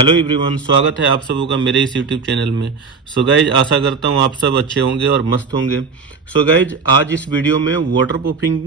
Hello everyone, स्वागत है आप सबों का मेरे इस यूट्यूब चैनल में। सो गाइज, आशा करता हूँ आप सब अच्छे होंगे और मस्त होंगे। सो गाइज, आज इस वीडियो में वाटर प्रूफिंग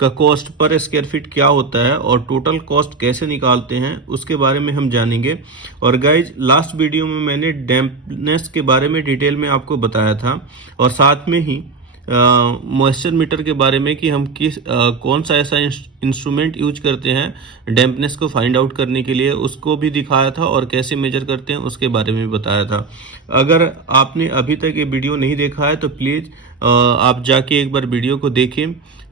का कॉस्ट पर स्क्वायर फीट क्या होता है और टोटल कॉस्ट कैसे निकालते हैं उसके बारे में हम जानेंगे। और गाइज, लास्ट वीडियो में मैंने डैम्पनेस के बारे में डिटेल में आपको बताया था और साथ में ही मॉइस्चर मीटर के बारे में कि हम कौन सा ऐसा इंस्ट्रूमेंट यूज करते हैं डैम्पनेस को फाइंड आउट करने के लिए, उसको भी दिखाया था और कैसे मेजर करते हैं उसके बारे में बताया था। अगर आपने अभी तक ये वीडियो नहीं देखा है तो प्लीज़ आप जाके एक बार वीडियो को देखें।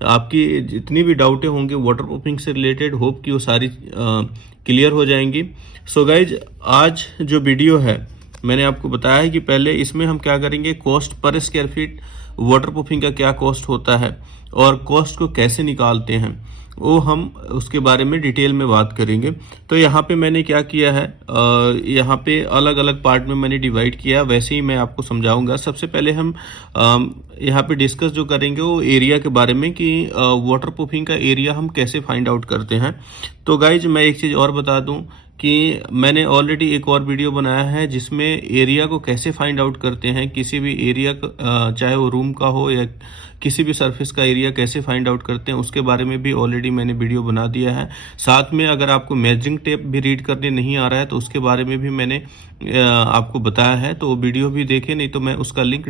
आपकी जितनी भी डाउटें होंगी वाटर प्रूफिंग से रिलेटेड, होप कि वो सारी क्लियर हो जाएंगी। सो गाइज, आज जो वीडियो है मैंने आपको बताया है कि पहले इसमें हम क्या करेंगे, cost per square feet water proofing का क्या कॉस्ट होता है और कॉस्ट को कैसे निकालते हैं वो हम उसके बारे में डिटेल में बात करेंगे। तो यहाँ पे मैंने क्या किया है, यहाँ पे अलग अलग पार्ट में मैंने डिवाइड किया, वैसे ही मैं आपको समझाऊंगा। सबसे पहले हम यहाँ पे डिस्कस जो करेंगे वो एरिया के बारे में कि वाटर प्रूफिंग का एरिया हम कैसे फाइंड आउट करते हैं। तो गाइज, मैं एक चीज़ और बता दूं कि मैंने ऑलरेडी एक और वीडियो बनाया है जिसमें एरिया को कैसे फाइंड आउट करते हैं, किसी भी एरिया चाहे वो रूम का हो या किसी भी सरफेस का एरिया कैसे फाइंड आउट करते हैं उसके बारे में भी ऑलरेडी मैंने वीडियो बना दिया है। साथ में अगर आपको मेजरिंग टेप भी रीड करने नहीं आ रहा है तो उसके बारे में भी मैंने आपको बताया है, तो वो वीडियो भी देखें, नहीं तो मैं उसका लिंक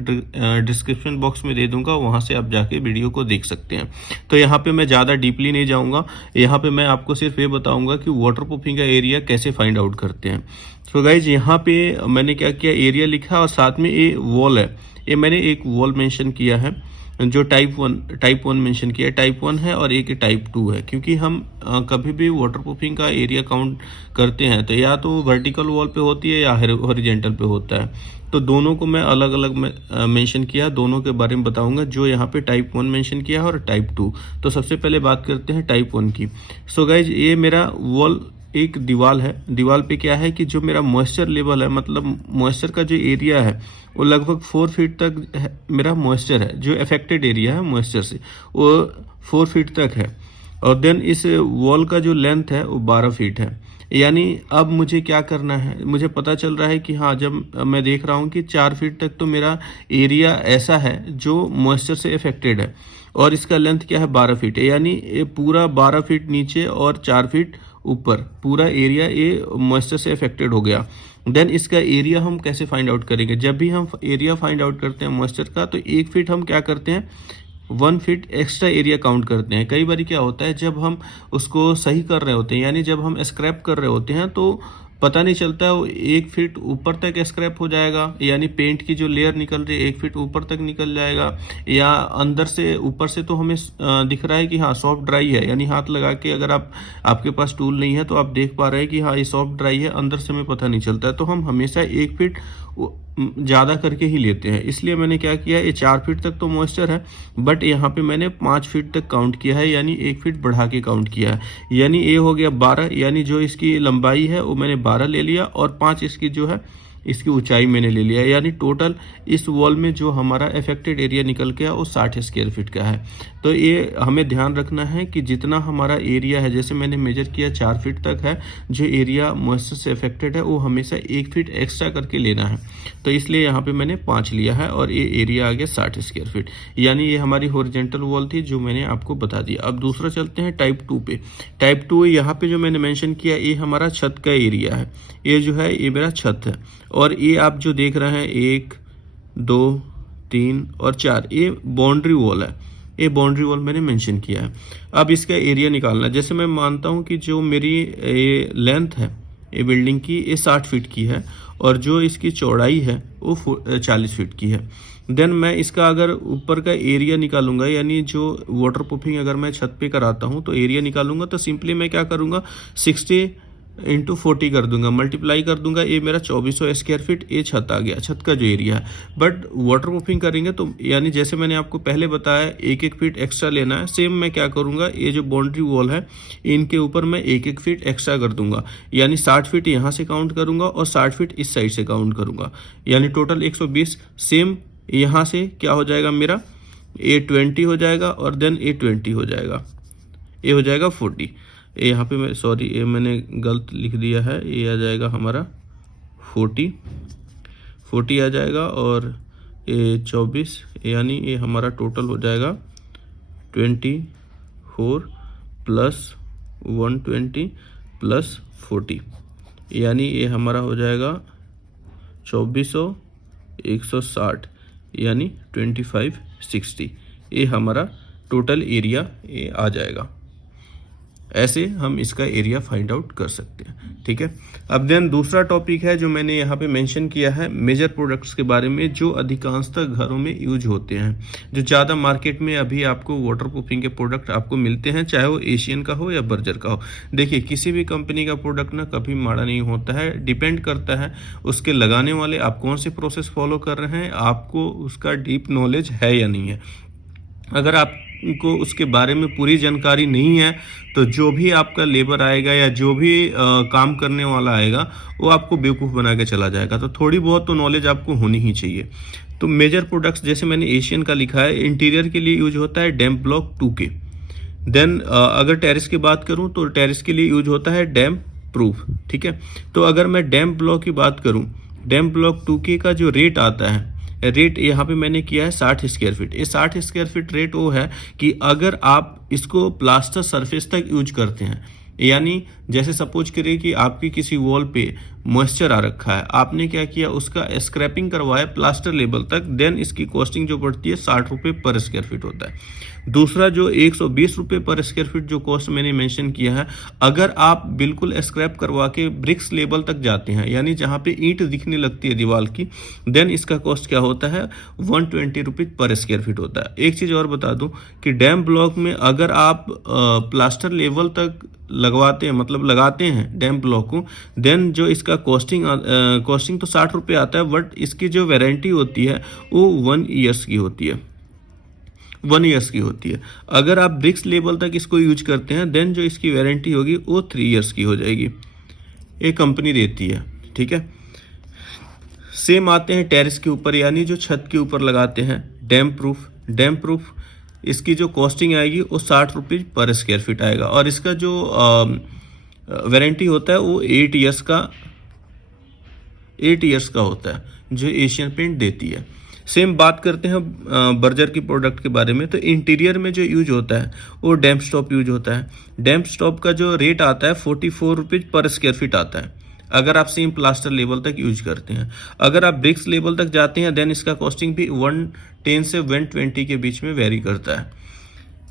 डिस्क्रिप्शन बॉक्स में दे दूंगा, वहां से आप जाके वीडियो को देख सकते हैं। तो यहाँ पे मैं ज़्यादा डीपली नहीं जाऊँगा, यहाँ पे मैं आपको सिर्फ ये बताऊँगा कि वाटर प्रूफिंग का एरिया कैसे फाइंड आउट करते हैं। तो गाइज, यहाँ पे मैंने क्या किया, एरिया लिखा और साथ में ये वॉल है, ये मैंने एक वॉल मेंशन किया है जो टाइप वन मेंशन किया है। टाइप 1 है और एक टाइप 2 है, क्योंकि हम कभी भी वाटर प्रूफिंग का एरिया काउंट करते हैं तो या तो वर्टिकल वॉल पे होती है या हॉरिजॉन्टल पे होता है। तो दोनों को मैं अलग अलग मेंशन किया, दोनों के बारे में बताऊंगा, जो यहाँ पे टाइप 1 मेंशन किया है और टाइप 2। तो सबसे पहले बात करते हैं टाइप 1 की। सो गाइज, ये मेरा वॉल एक दीवार है। दीवार पे क्या है कि जो मेरा मॉइस्चर लेवल है, मतलब मॉइस्चर का जो एरिया है वो लगभग 4 फीट तक मेरा मॉइस्चर है, जो अफेक्टेड एरिया है मॉइस्चर से वो 4 फीट तक है। और देन इस वॉल का जो लेंथ है वो 12 फीट है। यानी अब मुझे क्या करना है, मुझे पता चल रहा है कि हाँ, जब मैं देख रहा हूँ कि 4 फीट तक तो मेरा एरिया ऐसा है जो मॉइस्चर से अफेक्टेड है और इसका लेंथ क्या है, 12 फीट है। यानी ये पूरा 12 फीट नीचे और 4 फीट ऊपर पूरा एरिया ये मॉइस्चर से अफेक्टेड हो गया। देन इसका एरिया हम कैसे फाइंड आउट करेंगे, जब भी हम एरिया फाइंड आउट करते हैं मॉइस्चर का तो 1 फीट हम क्या करते हैं, 1 फीट एक्स्ट्रा एरिया काउंट करते हैं। कई बार क्या होता है, जब हम उसको सही कर रहे होते हैं, यानी जब हम स्क्रैप कर रहे होते हैं तो पता नहीं चलता है, वो 1 फीट ऊपर तक स्क्रैप हो जाएगा, यानी पेंट की जो लेयर निकल रही है 1 फीट ऊपर तक निकल जाएगा, या अंदर से ऊपर से तो हमें दिख रहा है कि हाँ सॉफ्ट ड्राई है, यानी हाथ लगा के अगर आपके पास टूल नहीं है तो आप देख पा रहे हैं कि हाँ ये सॉफ्ट ड्राई है, अंदर से हमें पता नहीं चलता है। तो हम हमेशा 1 फीट ज़्यादा करके ही लेते हैं। इसलिए मैंने क्या किया, ये 4 फीट तक तो मॉइस्चर है, बट यहाँ पे मैंने 5 फीट तक काउंट किया है, यानी 1 फीट बढ़ा के काउंट किया है। यानी ये हो गया 12, यानी जो इसकी लंबाई है वो मैंने 12 ले लिया और 5 इसकी जो है इसकी ऊंचाई मैंने ले लिया। यानी टोटल इस वॉल में जो हमारा अफेक्टेड एरिया निकल गया वो 60 स्क्वायर फीट का है। तो ये हमें ध्यान रखना है कि जितना हमारा एरिया है, जैसे मैंने मेजर किया 4 फीट तक है, जो एरिया मॉइस्चर से अफेक्टेड है वो हमेशा 1 फीट एक्स्ट्रा करके लेना है। तो इसलिए यहाँ पे मैंने 5 लिया है और ये एरिया आ गया 60 स्क्वायर फीट। यानी ये हमारी हॉरिजॉन्टल वॉल थी जो मैंने आपको बता दिया। अब दूसरा चलते हैं टाइप 2 पे। टाइप 2 यहाँ पे जो मैंने मेंशन किया ये हमारा छत का एरिया है। ये जो है ये मेरा छत है और ये आप जो देख रहे हैं 1 2 3 और 4 ये बाउंड्री वॉल है। ये बाउंड्री वॉल मैंने मेंशन किया है। अब इसका एरिया निकालना है। जैसे मैं मानता हूँ कि जो मेरी ये लेंथ है ये बिल्डिंग की ये 60 फीट की है और जो इसकी चौड़ाई है वो 40 फीट की है। देन मैं इसका अगर ऊपर का एरिया निकालूंगा, यानी जो वाटर प्रूफिंग अगर मैं छत पे कराता हूँ तो एरिया निकालूंगा, तो सिंपली मैं क्या करूँगा, 60 इंटू 40 कर दूंगा, मल्टीप्लाई कर दूंगा, ये मेरा 2400 स्क्वायर फीट ये छत आ गया, छत का जो एरिया है। बट वाटर प्रूफिंग करेंगे तो यानी जैसे मैंने आपको पहले बताया 1-1 फीट एक्स्ट्रा लेना है। सेम मैं क्या करूंगा, ये जो बाउंड्री वॉल है इनके ऊपर मैं 1-1 फीट एक्स्ट्रा कर दूंगा, यानी 60 फीट यहाँ से काउंट करूंगा और 60 फीट इस साइड से काउंट करूंगा, यानी टोटल 120। सेम यहाँ से क्या हो जाएगा, मेरा A20 हो जाएगा और देन A20 हो जाएगा, ये हो जाएगा 40। यहाँ पे मैं सॉरी ये मैंने गलत लिख दिया है, ये आ जाएगा हमारा 40 आ जाएगा, और ये 24, यानी ये हमारा टोटल हो जाएगा 24 प्लस 120 प्लस 40, यानी ये हमारा हो जाएगा 2400 160, यानी 2560। ये हमारा टोटल एरिया ये आ जाएगा। ऐसे हम इसका एरिया फाइंड आउट कर सकते हैं। ठीक है, अब देन दूसरा टॉपिक है जो मैंने यहाँ पे मेंशन किया है मेजर प्रोडक्ट्स के बारे में, जो अधिकांशतः घरों में यूज होते हैं, जो ज़्यादा मार्केट में अभी आपको वाटर प्रूफिंग के प्रोडक्ट आपको मिलते हैं, चाहे वो एशियन का हो या बर्जर का हो। देखिए, किसी भी कंपनी का प्रोडक्ट ना कभी माड़ा नहीं होता है, डिपेंड करता है उसके लगाने वाले आप कौन से प्रोसेस फॉलो कर रहे हैं, आपको उसका डीप नॉलेज है या नहीं है। अगर आपको उसके बारे में पूरी जानकारी नहीं है तो जो भी आपका लेबर आएगा या जो भी काम करने वाला आएगा वो आपको बेवकूफ़ बना के चला जाएगा। तो थोड़ी बहुत तो नॉलेज आपको होनी ही चाहिए। तो मेजर प्रोडक्ट्स जैसे मैंने एशियन का लिखा है, इंटीरियर के लिए यूज होता है डैम्प ब्लॉक 2K। देन अगर टेरिस की बात करूं तो टेरिस के लिए यूज होता है डैम्प प्रूफ। ठीक है, तो अगर मैं डैम्प ब्लॉक की बात करूं, डैम्प ब्लॉक 2K का जो रेट आता है, रेट यहाँ पे मैंने किया है 60 स्क्वायर फीट। ये 60 स्क्वायर फीट रेट वो है कि अगर आप इसको प्लास्टर सरफेस तक यूज करते हैं, यानी जैसे सपोज करिए कि आपकी किसी वॉल पे मॉइस्चर आ रखा है, आपने क्या किया, उसका स्क्रैपिंग करवाया प्लास्टर लेवल तक, देन इसकी कॉस्टिंग जो पड़ती है 60 रुपये पर स्क्वायर फीट होता है। दूसरा जो 120 रुपये पर स्क्वायर फीट जो कॉस्ट मैंने मेंशन किया है, अगर आप बिल्कुल स्क्रैप करवा के ब्रिक्स लेवल तक जाते हैं, यानी जहाँ पे ईंट दिखने लगती है दीवार की, देन इसका कॉस्ट क्या होता है, 120 रुपीज़ पर स्क्वायर फीट होता है। एक चीज़ और बता दूं कि डैम ब्लॉक में अगर आप प्लास्टर लेवल तक लगवाते हैं, मतलब लगाते हैं डैम ब्लॉक को, देन जो इसका कॉस्टिंग तो 60 रुपये आता है, बट इसकी जो वारंटी होती है वो 1 ईयर्स की होती है, 1 ईयर्स की होती है। अगर आप ब्रिक्स लेवल तक इसको यूज करते हैं, देन जो इसकी वारंटी होगी वो 3 ईयर्स की हो जाएगी, ये कंपनी देती है। ठीक है, सेम आते हैं टेरिस के ऊपर, यानी जो छत के ऊपर लगाते हैं डैम्प प्रूफ। डैम्प प्रूफ इसकी जो कॉस्टिंग आएगी वो 60 रुपीज़ पर स्क्वायर फीट आएगा, और इसका जो वारंटी होता है वो 8 ईयर्स का होता है, जो एशियन पेंट देती है। सेम बात करते हैं बर्जर की प्रोडक्ट के बारे में, तो इंटीरियर में जो यूज होता है वो डैम्प स्टॉप यूज होता है। डैम्प स्टॉप का जो रेट आता है 44 रुपीज़ पर स्क्वायर फीट आता है, अगर आप सेम प्लास्टर लेवल तक यूज करते हैं। अगर आप ब्रिक्स लेवल तक जाते हैं, देन इसका कॉस्टिंग भी 110 से 120 के बीच में वेरी करता है।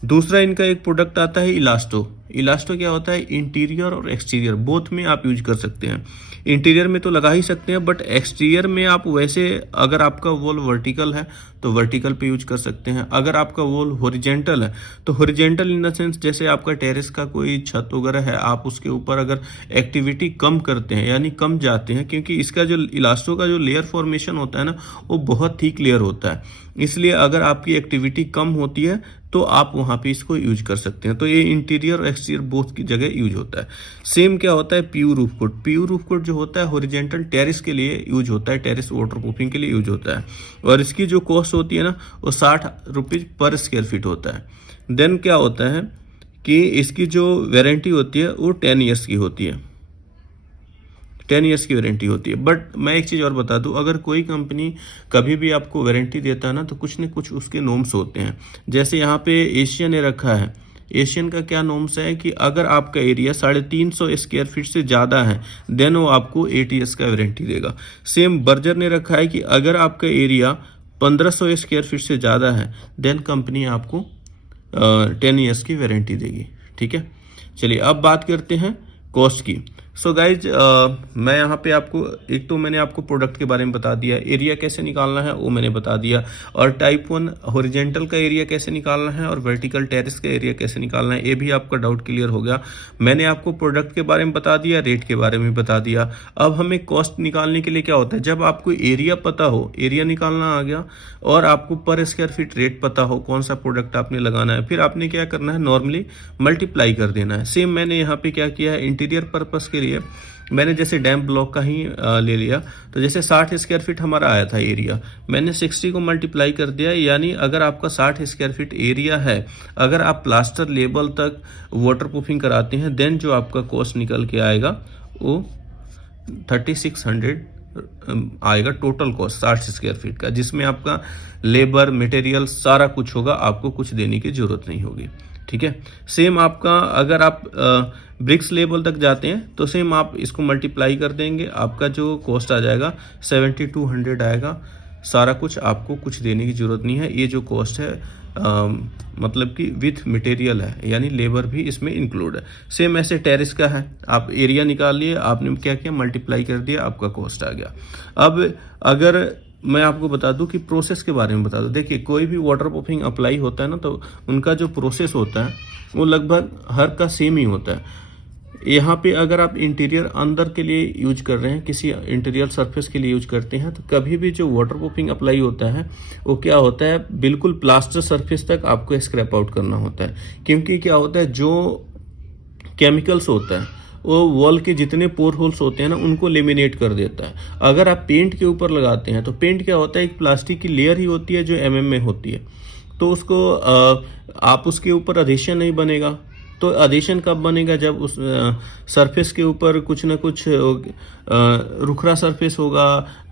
दूसरा इनका एक प्रोडक्ट आता है इलास्टो। इलास्टो क्या होता है, इंटीरियर और एक्सटीरियर बोथ में आप यूज कर सकते हैं। इंटीरियर में तो लगा ही सकते हैं, बट एक्सटीरियर में आप वैसे अगर आपका वॉल वर्टिकल है तो वर्टिकल पे यूज कर सकते हैं। अगर आपका वॉल हॉरिजेंटल है तो हॉरिजेंटल इन द सेंस जैसे आपका टेरेस का कोई छत वगैरह है, आप उसके ऊपर अगर एक्टिविटी कम करते हैं यानी कम जाते हैं, क्योंकि इसका जो इलास्टो का जो लेयर फॉर्मेशन होता है ना वो बहुत थिक लेयर होता है, इसलिए अगर आपकी एक्टिविटी कम होती है तो आप वहाँ पे इसको यूज कर सकते हैं। तो ये इंटीरियर और एक्सटीरियर बोथ की जगह यूज होता है। सेम क्या होता है pure roof coat. Pure roof coat जो होता है हॉरिजेंटल टेरिस के लिए यूज होता है, टेरिस वाटर प्रूफिंग के लिए यूज होता है, और इसकी जो कॉस्ट होती है ना वो 60 रुपीज़ पर स्क्वायर फीट होता है। देन क्या होता है कि इसकी जो वारंटी होती है वो 10 ईयर्स की होती है, 10 ईयर्स की वारंटी होती है। बट मैं एक चीज़ और बता दूं, अगर कोई कंपनी कभी भी आपको वारंटी देता है ना तो कुछ न कुछ उसके नॉर्म्स होते हैं। जैसे यहाँ पे एशियन ने रखा है, एशियन का क्या नॉर्म्स है कि अगर आपका एरिया 350 स्क्वायर फीट से ज़्यादा है देन वो आपको 8 ईयर्स का वारंटी देगा। सेम बर्जर ने रखा है कि अगर आपका एरिया 1500 स्क्वायर फीट से ज़्यादा है देन कंपनी आपको 10 ईयर्स की वारंटी देगी। ठीक है, चलिए अब बात करते हैं कॉस्ट की। सो गाइज मैं यहाँ पे आपको एक तो मैंने आपको प्रोडक्ट के बारे में बता दिया, एरिया कैसे निकालना है वो मैंने बता दिया, और टाइप 1 हॉरिजेंटल का एरिया कैसे निकालना है और वर्टिकल टेरेस का एरिया कैसे निकालना है, ये भी आपका डाउट क्लियर हो गया। मैंने आपको प्रोडक्ट के बारे में बता दिया, रेट के बारे में बता दिया। अब हमें कॉस्ट निकालने के लिए क्या होता है, जब आपको एरिया पता हो, एरिया निकालना आ गया, और आपको पर स्क्वायर फीट रेट पता हो कौन सा प्रोडक्ट आपने लगाना है, फिर आपने क्या करना है, नॉर्मली मल्टीप्लाई कर देना है। सेम मैंने यहाँ पे क्या किया है, इंटीरियर पर्पस के लिए मैंने जैसे डैम्प ब्लॉक का ही ले लिया, तो जैसे 60 स्क्वायर फीट हमारा आया था एरिया, मैंने 60 को मल्टीप्लाई कर दिया, यानी अगर आपका 60 स्क्वायर फीट एरिया है, अगर आप प्लास्टर लेवल तक वाटर प्रूफिंग कराते हैं, देन जो आपका कॉस्ट निकल के आएगा वो 3600 आएगा टोटल कॉस्ट 60 स्क्वायर फीट का, जिसमें आपका लेबर मटेरियल सारा कुछ होगा, आपको कुछ देने की जरूरत नहीं होगी। ठीक है, सेम आपका अगर आप ब्रिक्स लेवल तक जाते हैं तो सेम आप इसको मल्टीप्लाई कर देंगे, आपका जो कॉस्ट आ जाएगा 7200 आएगा। सारा कुछ आपको कुछ देने की जरूरत नहीं है। ये जो कॉस्ट है मतलब कि विथ मटेरियल है, यानी लेबर भी इसमें इंक्लूड है। सेम ऐसे टेरेस का है, आप एरिया निकाल लिए, आपने क्या किया मल्टीप्लाई कर दिया, आपका कॉस्ट आ गया। अब अगर मैं आपको बता दूं कि प्रोसेस के बारे में बता दूं, देखिए कोई भी वाटर प्रूफिंग अप्लाई होता है ना, तो उनका जो प्रोसेस होता है वो लगभग हर का सेम ही होता है। यहाँ पे अगर आप इंटीरियर अंदर के लिए यूज कर रहे हैं, किसी इंटीरियर सरफेस के लिए यूज करते हैं, तो कभी भी जो वाटर प्रूफिंग अप्लाई होता है वो क्या होता है, बिल्कुल प्लास्टर सरफेस तक आपको स्क्रैप आउट करना होता है। क्योंकि क्या होता है, जो केमिकल्स होता है वो वॉल के जितने पोर होल्स होते हैं ना, उनको लेमिनेट कर देता है। अगर आप पेंट के ऊपर लगाते हैं तो पेंट क्या होता है, एक प्लास्टिक की लेयर ही होती है जो में होती है, तो उसको आप उसके ऊपर अधेशन नहीं बनेगा। तो अधेशन कब बनेगा, जब उस सरफेस के ऊपर कुछ ना कुछ रुखरा सरफेस होगा,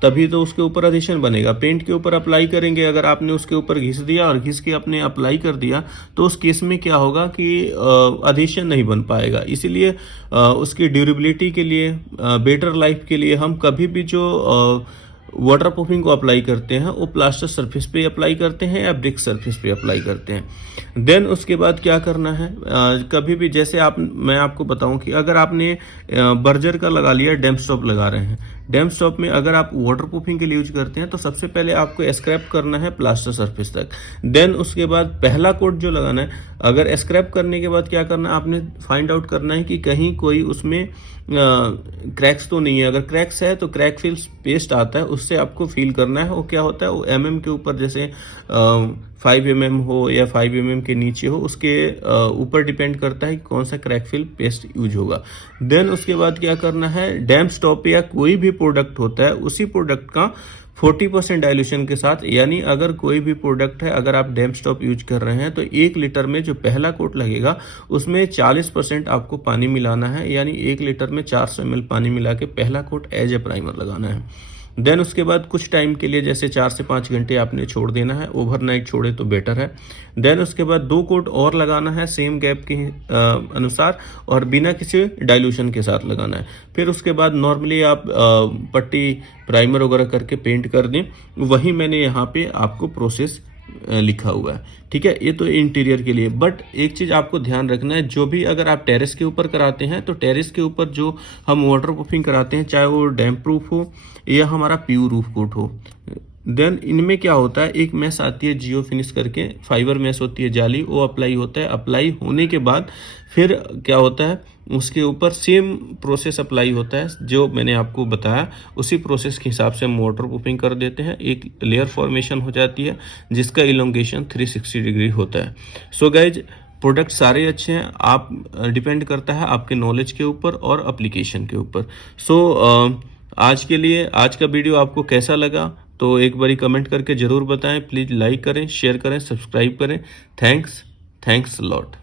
तभी तो उसके ऊपर अधेशन बनेगा। पेंट के ऊपर अप्लाई करेंगे, अगर आपने उसके ऊपर घिस दिया और घिस के अपने अप्लाई कर दिया, तो उस केस में क्या होगा कि अधेशन नहीं बन पाएगा। इसीलिए उसकी ड्यूरेबिलिटी के लिए, बेटर लाइफ के लिए हम कभी भी जो वाटर प्रूफिंग को अप्लाई करते हैं वो प्लास्टर सरफेस पे अप्लाई करते हैं या ब्रिक सरफेस पे अप्लाई करते हैं। देन उसके बाद क्या करना है, कभी भी जैसे मैं आपको बताऊं कि अगर आपने बर्जर का लगा लिया, डैम स्टॉप लगा रहे हैं, डैम स्टॉप में अगर आप वाटर प्रूफिंग के लिए यूज करते हैं तो सबसे पहले आपको स्क्रैप करना है प्लास्टर सरफेस तक। देन उसके बाद पहला कोट जो लगाना है, अगर स्क्रैप करने के बाद क्या करना है, आपने फाइंड आउट करना है कि कहीं कोई उसमें क्रैक्स तो नहीं है। अगर क्रैक्स है तो क्रैक फिल पेस्ट आता है, उससे आपको फील करना है। वो क्या होता है, वो के ऊपर जैसे 5 हो या 5 के नीचे हो, उसके ऊपर डिपेंड करता है कि कौन सा क्रैक फिल पेस्ट यूज होगा। देन उसके बाद क्या करना है, डैम स्टॉप या कोई भी प्रोडक्ट होता है उसी प्रोडक्ट का 40% डाइल्यूशन के साथ, यानी अगर कोई भी प्रोडक्ट है, अगर आप डैम स्टॉप यूज कर रहे हैं तो 1 लीटर में जो पहला कोट लगेगा उसमें 40% आपको पानी मिलाना है, यानी 1 लीटर में 400 ml पानी मिला के पहला कोट एज ए प्राइमर लगाना है। देन उसके बाद कुछ टाइम के लिए जैसे 4 से 5 घंटे आपने छोड़ देना है, ओवरनाइट छोड़े तो बेटर है। देन उसके बाद 2 कोट और लगाना है सेम गैप के अनुसार और बिना किसी डाइल्यूशन के साथ लगाना है। फिर उसके बाद नॉर्मली आप पट्टी प्राइमर वगैरह करके पेंट कर दें। वही मैंने यहाँ पे आपको प्रोसेस लिखा हुआ है। ठीक है, ये तो इंटीरियर के लिए। बट एक चीज आपको ध्यान रखना है, जो भी अगर आप टेरेस के ऊपर कराते हैं तो टेरेस के ऊपर जो हम वाटर प्रूफिंग कराते हैं, चाहे वो डैम्प प्रूफ हो या हमारा प्योर रूफ कोट हो, देन इनमें क्या होता है, एक मैश आती है जियो फिनिश करके, फाइबर मैश होती है जाली, वो अप्लाई होता है। अप्लाई होने के बाद फिर क्या होता है, उसके ऊपर सेम प्रोसेस अप्लाई होता है जो मैंने आपको बताया, उसी प्रोसेस के हिसाब से हम वाटर प्रूफिंग कर देते हैं। एक लेयर फॉर्मेशन हो जाती है जिसका इलोंगेशन 360 डिग्री होता है। सो गाइज, प्रोडक्ट सारे अच्छे हैं, आप डिपेंड करता है आपके नॉलेज के ऊपर और एप्लीकेशन के ऊपर। सो आज के लिए आज का वीडियो आपको कैसा लगा तो एक बारी कमेंट करके ज़रूर बताएं। प्लीज़ लाइक करें, शेयर करें, सब्सक्राइब करें। Thanks lot.